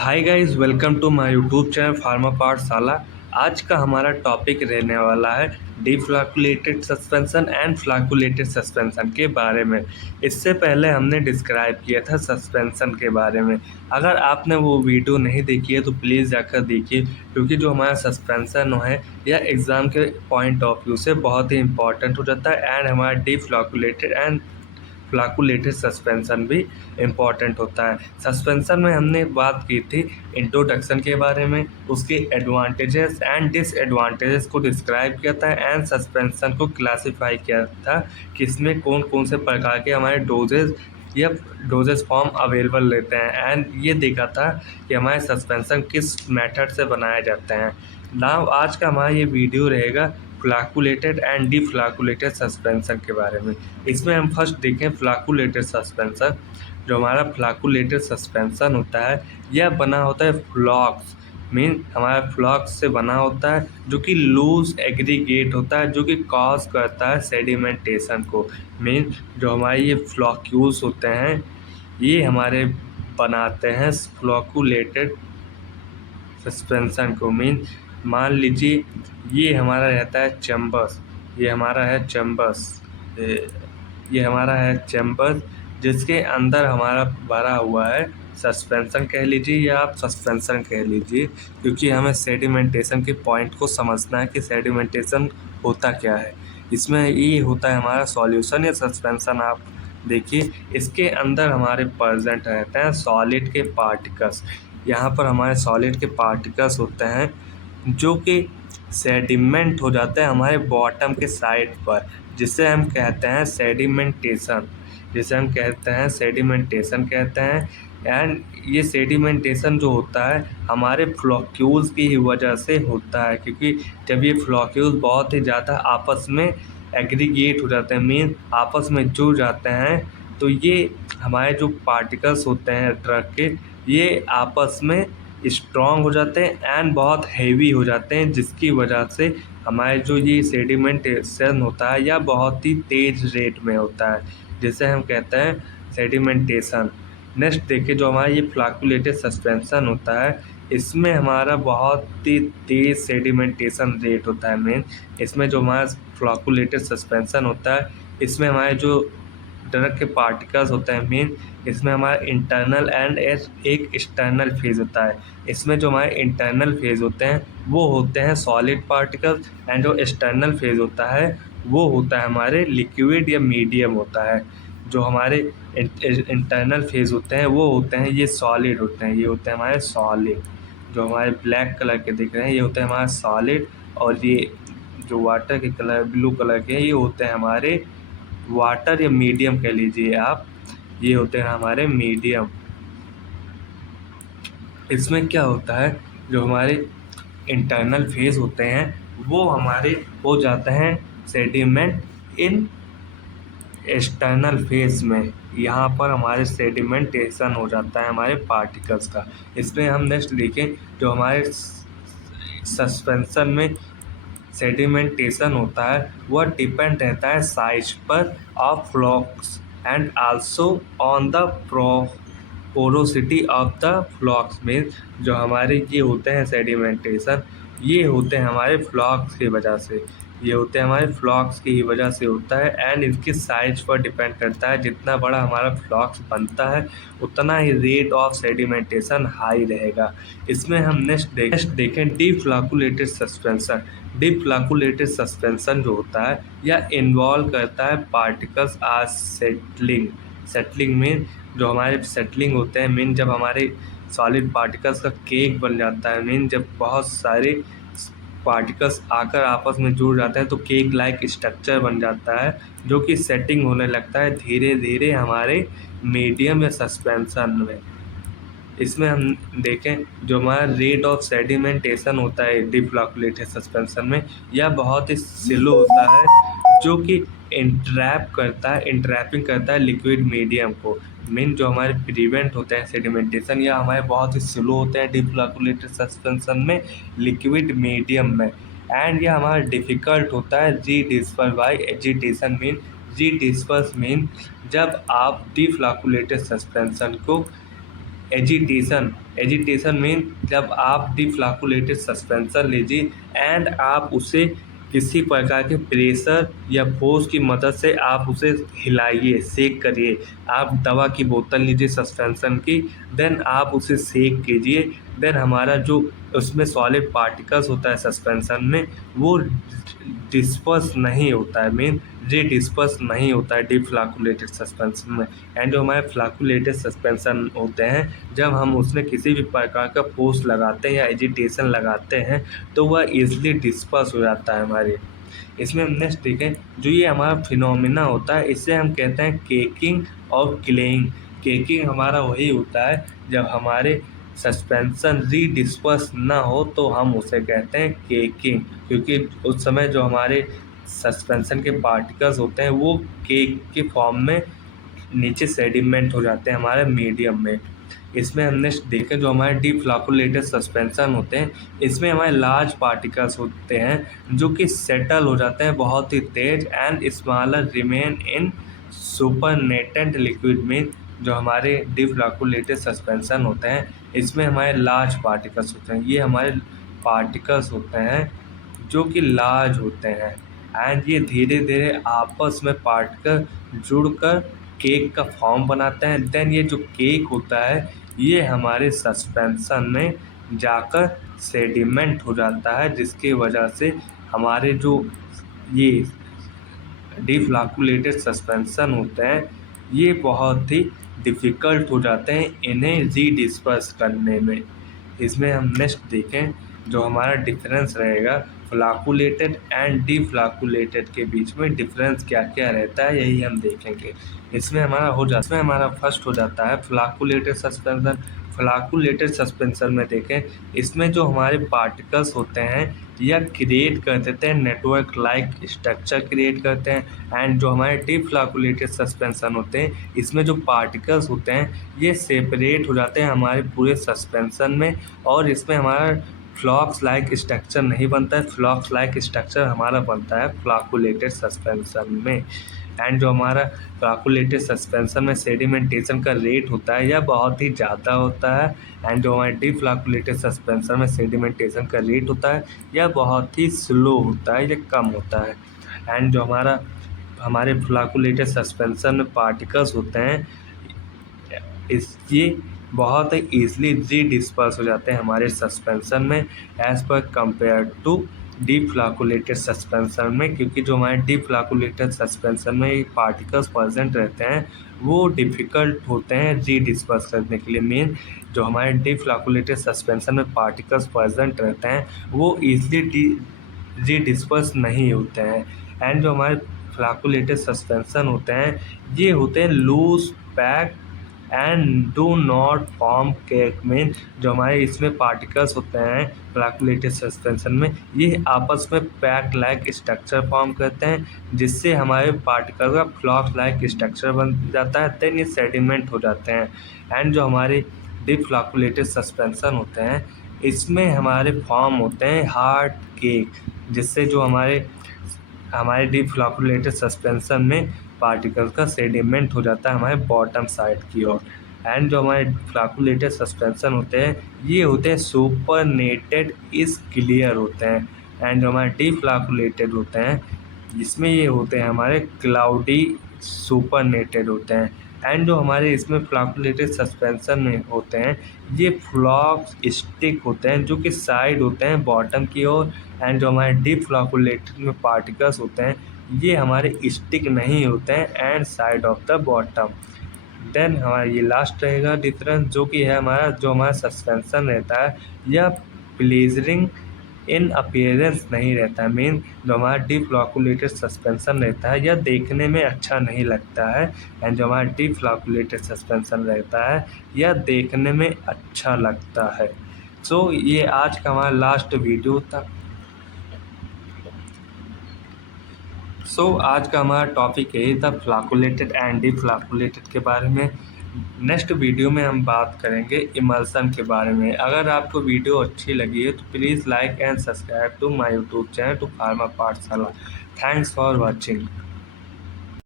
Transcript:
Hi guys, welcome to my YouTube channel pharma Pathshala. आज का हमारा टॉपिक रहने वाला है deflocculated suspension and flocculated suspension के बारे में। इससे पहले हमने डिस्क्राइब किया था सस्पेंशन के बारे में। अगर आपने वो वीडियो नहीं देखी है तो प्लीज़ जाकर देखिए, क्योंकि जो हमारा सस्पेंशन है यह एग्ज़ाम के पॉइंट ऑफ व्यू से बहुत ही इंपॉर्टेंट हो जाता है। एंड हमारा डिफ्लैकुलेटेड एंड फ्लैकुलेटेड सस्पेंशन भी इम्पॉर्टेंट होता है। सस्पेंशन में हमने बात की थी इंट्रोडक्शन के बारे में, उसके एडवांटेजेस एंड डिसएडवांटेजेस को डिस्क्राइब किया था एंड सस्पेंशन को क्लासिफाई किया था कि इसमें कौन कौन से प्रकार के हमारे डोजेज या डोजेस फॉर्म अवेलेबल रहते हैं। एंड ये देखा था कि हमारे सस्पेंशन किस मेथड से बनाए जाते हैं। नाउ आज का हमारा ये वीडियो रहेगा फ्लैकुलेटेड एंड डिफ्लैकुलेटेड सस्पेंशन के बारे में। इसमें हम फर्स्ट देखें फ्लैकुलेटेड सस्पेंशन। जो हमारा फ्लैकुलेटेड सस्पेंशन होता है यह बना होता है फ्लॉक्स, मीन हमारा फ्लॉक्स से बना होता है, जो कि लूज एग्रीगेट होता है, जो कि कॉज करता है सेडिमेंटेशन को। मीन जो हमारे ये फ्लॉक्यूल्स होते हैं ये हमारे बनाते हैं फ्लॉकुलेटेड सस्पेंशन को। मीन मान लीजिए ये हमारा रहता है चैम्बर्स, ये हमारा है चैम्बर्स, ये हमारा है चैम्बर्स जिसके अंदर हमारा भरा हुआ है सस्पेंशन कह लीजिए या आप सस्पेंशन कह लीजिए, क्योंकि हमें सेडिमेंटेशन के पॉइंट को समझना है कि सेडिमेंटेशन होता क्या है। इसमें ये होता है हमारा सॉल्यूशन या सस्पेंशन। आप देखिए इसके अंदर हमारे प्रेजेंट रहते हैं सॉलिड के पार्टिकल्स। यहाँ पर हमारे सॉलिड के पार्टिकल्स होते हैं जो कि सेडिमेंट हो जाते हैं हमारे बॉटम के साइड पर, जिसे हम कहते हैं सेडिमेंटेशन, जिसे हम कहते हैं सेडिमेंटेशन कहते हैं। एंड ये सेडिमेंटेशन जो होता है हमारे फ्लॉक्यूल्स की ही वजह से होता है, क्योंकि जब ये फ्लॉक्यूल्स बहुत ही ज़्यादा आपस में एग्रीगेट हो जाते हैं, मीन आपस में जुड़ जाते हैं, तो ये हमारे जो पार्टिकल्स होते हैं ड्रग के ये आपस में स्ट्रॉन्ग हो जाते हैं एंड बहुत हैवी हो जाते हैं, जिसकी वजह से हमारे जो ये सेडिमेंटेशन होता है या बहुत ही तेज़ रेट में होता है, जिसे हम कहते हैं सेडिमेंटेशन। नेक्स्ट देखिए जो हमारा ये फ्लैकुलेटेड सस्पेंशन होता है इसमें हमारा बहुत ही तेज़ सेडिमेंटेशन रेट होता है। मेन इसमें जो हमारा फ्लैकुलेटेड सस्पेंशन होता है इसमें हमारे जो ड्रग के पार्टिकल्स होते हैं, मेन इसमें हमारा इंटरनल एंड एक एक्सटर्नल फेज होता है। इसमें जो हमारे इंटरनल फेज होते हैं वो होते हैं सॉलिड पार्टिकल्स, एंड जो एक्सटर्नल फेज होता है वो होता है हमारे लिक्विड या मीडियम होता है। जो हमारे इंटरनल फेज होते हैं वो होते हैं ये सॉलिड होते हैं, ये होते हैं हमारे सॉलिड। जो हमारे ब्लैक कलर के दिख रहे हैं ये होते हैं हमारे सॉलिड, और ये जो वाटर के कलर ब्लू कलर के हैं ये होते हैं हमारे वाटर या मीडियम कह लीजिए आप, ये होते हैं हमारे मीडियम। इसमें क्या होता है जो हमारे इंटरनल फेज होते हैं वो हमारे हो जाते हैं सेडिमेंट इन एक्सटर्नल फेज में। यहाँ पर हमारे सेडिमेंटेशन हो जाता है हमारे पार्टिकल्स का। इसमें हम नेक्स्ट देखें जो हमारे सस्पेंशन में सेडिमेंटेशन होता है वह डिपेंड रहता है साइज पर of flocs and also on the porosity of the flocs. Mean जो हमारे ये होते हैं सेडिमेंटेशन ये होते हैं हमारे फ्लॉक्स की वजह से, ये होते हैं हमारे फ्लॉक्स की ही वजह से होता है। एंड इसकी साइज पर डिपेंड करता है, जितना बड़ा हमारा फ्लॉक्स बनता है उतना ही रेट ऑफ सेडिमेंटेशन हाई रहेगा। इसमें हम नेक्स्ट देखें डिफ्लैकुलेटेड सस्पेंशन। डिफ्लैकुलेटेड सस्पेंशन जो होता है यह इन्वॉल्व करता है पार्टिकल्स आर सेटलिंग। सेटलिंग में जो हमारे सेटलिंग होते हैं, मीन जब हमारे सॉलिड पार्टिकल्स का केक बन जाता है, मीन जब बहुत सारे पार्टिकल्स आकर आपस में जुड़ जाते हैं तो केक लाइक स्ट्रक्चर बन जाता है, जो कि सेटिंग होने लगता है धीरे धीरे हमारे मीडियम या सस्पेंशन में। इसमें हम देखें जो हमारा रेट ऑफ सेडिमेंटेशन होता है डिफ्लैकुलेटेड सस्पेंशन में यह बहुत ही स्लो होता है, जो कि इंट्रैपिंग करता है लिक्विड मीडियम को। मीन जो हमारे प्रिवेंट होते हैं सेडिमेंटेशन या हमारे बहुत ही स्लो होते हैं डिफ्लैकुलेटेड सस्पेंशन में लिक्विड मीडियम में। एंड यह हमारा डिफ़िकल्ट होता है जी डिस्पर्स बाय एजिटेशन। मीन जी डिस्पर्स मीन जब आप डिफ्लैकुलेटेड सस्पेंशन को एजिटेशन। एजिटेशन मीन जब आप डिफ्लैकुलेटेड सस्पेंशन लीजिए एंड आप उसे किसी प्रकार के प्रेशर या फोर्स की मदद से आप उसे हिलाइए, शेक करिए। आप दवा की बोतल लीजिए सस्पेंशन की, देन आप उसे शेक कीजिए, देन हमारा जो उसमें सॉलिड पार्टिकल्स होता है सस्पेंशन में वो डिस्पर्स नहीं होता है, मीन डिस्पर्स नहीं होता है डिफ्लैकुलेटेड सस्पेंशन में। एंड जो हमारे फ्लैकुलेटेड सस्पेंशन होते हैं, जब हम उसमें किसी भी प्रकार का फोर्स लगाते हैं या एजिटेशन लगाते हैं तो वह ईजिली डिस्पर्स हो जाता है हमारे। इसमें हम नेक्स्ट देखें, जो ये हमारा फिनोमिना होता है इसे हम कहते हैं केकिंग और क्लेइंग। केकिंग हमारा वही होता है जब हमारे सस्पेंशन डिस्पर्स ना हो तो हम उसे कहते हैं केकिंग, क्योंकि उस समय जो हमारे सस्पेंशन के पार्टिकल्स होते हैं वो केक के फॉर्म में नीचे सेडिमेंट हो जाते हैं हमारे मीडियम में। इसमें हम नेक्स्ट देखें, जो हमारे डिफ्लैकुलेटेड सस्पेंशन होते हैं इसमें हमारे लार्ज पार्टिकल्स होते हैं जो कि सेटल हो जाते हैं बहुत ही तेज and smaller remain in supernatant liquid में। जो हमारे डिफ्लैकुलेटेड सस्पेंशन होते हैं इसमें हमारे लार्ज पार्टिकल्स होते हैं, ये हमारे पार्टिकल्स होते हैं जो कि लार्ज होते हैं एंड ये धीरे धीरे आपस में पार्टिकल जुड़कर केक का फॉर्म बनाते हैं। देन ये जो केक होता है ये हमारे सस्पेंशन में जाकर सेडिमेंट हो जाता है, जिसकी वजह से हमारे जो ये डिफ्लैकुलेटेड सस्पेंशन होते हैं ये बहुत ही डिफ़िकल्ट हो जाते हैं इन्हें डिस्पर्स करने में। इसमें हम नेक्स्ट देखें, जो हमारा डिफरेंस रहेगा फ्लैकुलेटेड एंड डिफ्लैकुलेटेड के बीच में डिफरेंस क्या क्या रहता है यही हम देखेंगे। इसमें हमारा फर्स्ट हो जाता है फ्लैकुलेटेड सस्पेंशन। फ्लैकुलेटेड सस्पेंशन में देखें, इसमें जो हमारे पार्टिकल्स होते हैं या क्रिएट कर देते हैं नेटवर्क लाइक स्ट्रक्चर क्रिएट करते हैं। एंड जो हमारे डिफ्लैकुलेटेड सस्पेंशन होते हैं इसमें जो पार्टिकल्स होते हैं ये सेपरेट हो जाते हैं हमारे पूरे सस्पेंशन में, और इसमें हमारा फ्लॉक्स लाइक स्ट्रक्चर नहीं बनता है। फ्लॉक्स लाइक स्ट्रक्चर हमारा बनता है फ्लैकुलेटेड सस्पेंशन में। एंड जो हमारा फ्लैकुलेटेड सस्पेंशन में सेडिमेंटेशन का रेट होता है यह बहुत ही ज़्यादा होता है, एंड जो हमारे डिफ्लैकुलेटेड सस्पेंशन में सेडिमेंटेशन का रेट होता है यह बहुत ही स्लो होता है, यह कम होता है। एंड जो हमारे फ्लैकुलेटेड सस्पेंशन में पार्टिकल्स होते हैं ये बहुत ही ईजिली डिस्पर्स हो जाते हैं हमारे सस्पेंशन में as per compare to डिफ्लैकुलेटेड suspension में, क्योंकि जो हमारे डिफ्लैकुलेटेड सस्पेंशन में पार्टिकल्स प्रेजेंट रहते हैं वो डिफ़िकल्ट होते हैं डिस्पर्स करने के लिए। मेन जो हमारे डिफ्लैकुलेटेड सस्पेंशन में पार्टिकल्स प्रेजेंट रहते हैं वो ईजिली डिस्पर्स नहीं होते हैं। एंड जो हमारे फ्लैकुलेटेड सस्पेंशन होते हैं ये होते हैं loose pack and do not form cake. में जो हमारे इसमें पार्टिकल्स होते हैं फ्लैकुलेटेड सस्पेंशन में ये आपस में पैक लाइक स्ट्रक्चर फॉर्म करते हैं, जिससे हमारे पार्टिकल का फ्लॉक्स लाइक स्ट्रक्चर बन जाता है, देन ये सेडिमेंट हो जाते हैं। एंड जो हमारे डिफ्लैकुलेटेड सस्पेंशन होते हैं इसमें हमारे फॉर्म होते हैं हार्ड केक, जिससे जो हमारे डिफ्लैकुलेटेड सस्पेंशन में पार्टिकल्स का सेडिमेंट हो जाता है हमारे बॉटम साइड की ओर। एंड जो हमारे फ्लैकुलेटेड सस्पेंशन होते हैं ये होते हैं सुपरनेटेड इस क्लियर होते हैं। एंड जो हमारे डिफ्लैकुलेटेड होते हैं जिसमें ये होते हैं हमारे क्लाउडी सुपरनेटेड होते हैं। एंड जो हमारे इसमें फ्लैकुलेटेड सस्पेंशन में होते हैं ये फ्लॉक्स स्टिक होते हैं जो कि साइड होते हैं बॉटम की ओर। एंड जो हमारे डिफ्लैकुलेटेड में पार्टिकल्स होते हैं ये हमारे स्टिक नहीं होते हैं and side of the bottom. Then हमारा ये लास्ट रहेगा डिफरेंस, जो कि है जो हमारा सस्पेंशन रहता है यह प्लीजरिंग इन अपीयरेंस नहीं रहता है। मेन जो हमारा डिफ्लैकुलेटेड सस्पेंशन रहता है यह देखने में अच्छा नहीं लगता है, एंड जो हमारा डिफ्लैकुलेटेड सस्पेंशन रहता है यह देखने में अच्छा लगता है। सो ये आज का हमारा लास्ट वीडियो था। आज का हमारा टॉपिक यही था फ्लैकुलेटेड एंड डिफ्लैकुलेटेड के बारे में। नेक्स्ट वीडियो में हम बात करेंगे इमल्सन के बारे में। अगर आपको वीडियो अच्छी लगी है तो please like and subscribe to my YouTube channel to Pharma Pathshala. Thanks for watching.